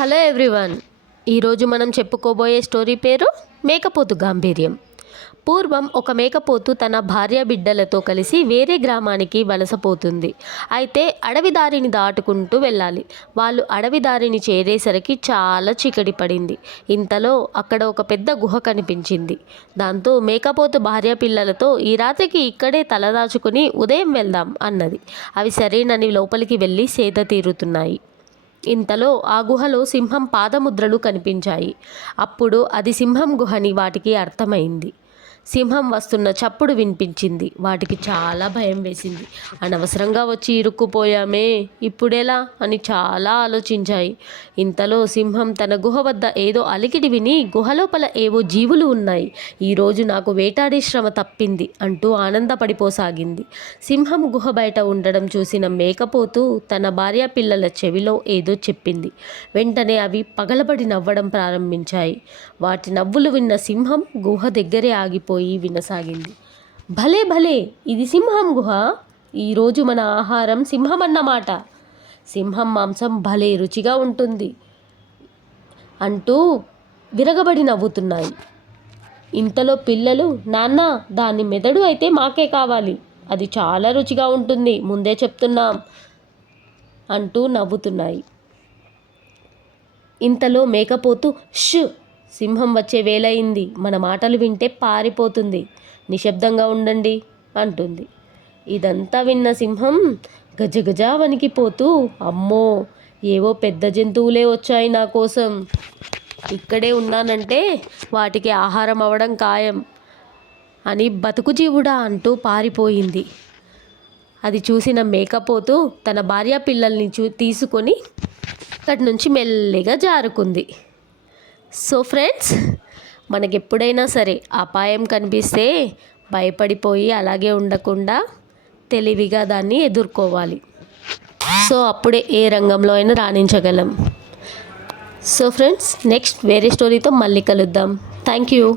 Hello everyone. ఈరోజు మనం చెప్పుకోబోయే స్టోరీ పేరు మేకపోతు గాంభీర్యం. పూర్వం ఒక మేకపోతు తన భార్య బిడ్డలతో కలిసి వేరే గ్రామానికి వలసపోతుంది అయితే అడవి దారిని దాటుకుంటూ వెళ్ళాలి. వాళ్ళు అడవి దారిని చేరేసరికి చాలా చీకటి పడింది. ఇంతలో అక్కడ ఒక పెద్ద గుహ కనిపించింది. దాంతో మేకపోతు భార్య పిల్లలతో ఈ రాత్రికి ఇక్కడే తలదాచుకుని ఉదయం వెళ్దాం అన్నది. అవి సరేనని లోపలికి వెళ్ళి సేద తీరుతున్నాయి. ఇంతలో ఆ గుహలో సింహం పాదముద్రలు కనిపించాయి. అప్పుడు అది సింహం గుహని వాటికి అర్థమైంది. సింహం వస్తున్న చప్పుడు వినిపించింది. వాటికి చాలా భయం వేసింది. అనవసరంగా వచ్చి ఇరుక్కుపోయామే. ఇప్పుడెలా? అని చాలా ఆలోచించాయి. ఇంతలో సింహం తన గుహ వద్ద ఏదో అలికిడి విని గుహలోపల ఏవో జీవులు ఉన్నాయి. ఈరోజు నాకు వేటాడే శ్రమ తప్పింది అంటూ ఆనందపడిపోసాగింది. సింహం గుహ బయట ఉండడం చూసిన మేకపోతు తన భార్య పిల్లల చెవిలో ఏదో చెప్పింది. వెంటనే అవి పగలబడి నవ్వడం ప్రారంభించాయి. వాటి నవ్వులు విన్న సింహం గుహ దగ్గరే ఆగిపోయి వినసాగింది భలే భలే! ఇది సింహం గుహ. ఈరోజు మన ఆహారం సింహం అన్నమాట. సింహం మాంసం భలే రుచిగా ఉంటుంది అంటూ విరగబడి నవ్వుతున్నాయి. ఇంతలో పిల్లలు నాన్న దాని మెదడు అయితే మాకే కావాలి. అది చాలా రుచిగా ఉంటుంది. ముందే చెప్తున్నాం అంటూ నవ్వుతున్నాయి. ఇంతలో మేకపోతూ ష్! సింహం వచ్చే వేలయింది మన మాటలు వింటే పారిపోతుంది. నిశ్శబ్దంగా ఉండండి అంటుంది. ఇదంతా విన్న సింహం గజగజ వణికిపోతూ అమ్మో ఏవో పెద్ద జంతువులే వచ్చాయి నా కోసం. ఇక్కడే ఉన్నానంటే వాటికి ఆహారం అవ్వడం ఖాయం అని బతుకు జీవుడా అంటూ పారిపోయింది. అది చూసిన మేకపోతూ తన భార్య పిల్లల్ని చూ తీసుకొని అక్కడి నుంచి మెల్లిగా జారుకుంది. సో ఫ్రెండ్స్ మనకి ఎప్పుడైనా సరే అపాయం కనిపిస్తే భయపడిపోయి అలాగే ఉండకుండా తెలివిగా దాన్ని ఎదుర్కోవాలి. సో అప్పుడే ఏ రంగంలో అయినా రాణించగలం. సో ఫ్రెండ్స్ నెక్స్ట్ వేరే స్టోరీతో మళ్ళీ కలుద్దాం. Thank you.